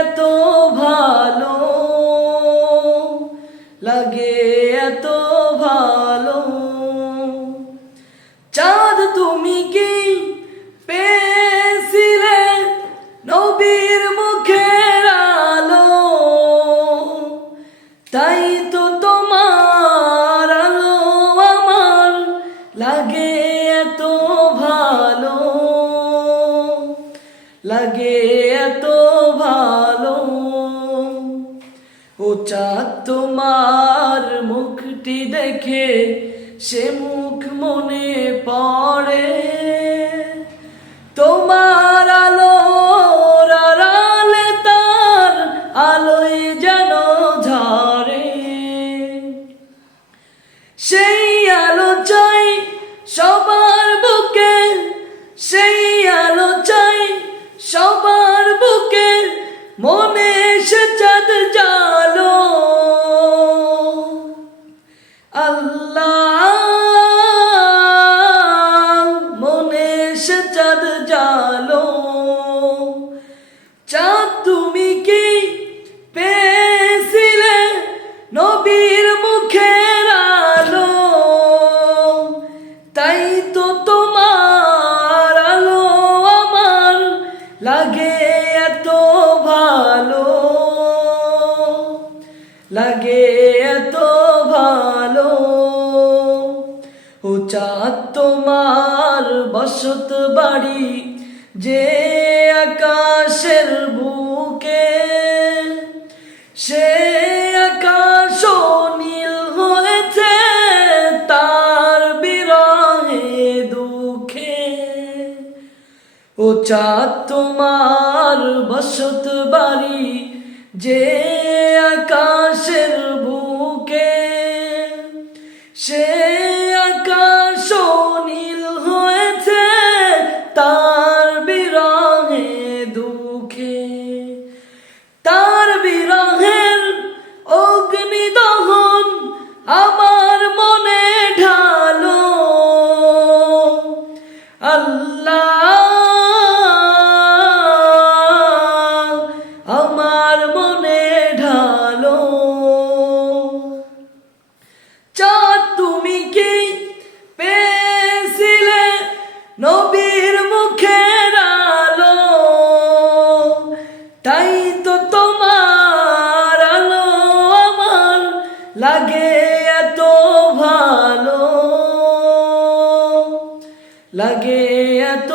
এত ভালো, লাগে এত ভালো। চাঁদ তুমি কি পেয়েছিলে নবীর মুখের আলো, তাই তো তোমার আলো আমার লাগে এত ভালো, লাগে এত ভালো। ও চাঁদ তোমার মুখটি দেখে সে মুখ মনে পড়ে, তোমার আলোর আড়ালে তার আলোয় যেন ঝরে। সেই আলো চাই সবার বুকে, সেই আলো চাই সবার বুকে, মনে সে চাঁদ জালো। আল্লাহ মনে সে চাঁদ জালো। চাঁদ তুমি কি পেয়েছিলে নবীর মুখের আলো, তাই তো তোমার আলো আমার লাগে এত ভালো, লাগে এত ভালো। ও চাঁদ তোমার বসত বাড়ি যে আকাশের বুকে, সে আকাশ নীল হয়েছে তার বিরহে দুঃখে। ও চাঁদ তোমার বসত বাড়ি যে আকাশের বুকে, সে আকাশ নীল হয়েছে তার বিরহে দুঃখে। তার বিরহের অগ্নিদহন আমার মনে ঢালো। আল্লাহ আমার মনে ঢালো। চাঁদ তুমি কি পেয়েছিলে নবীর মুখের আলো, তাই তো তোমার আলো আমার লাগে এত ভালো, লাগে এত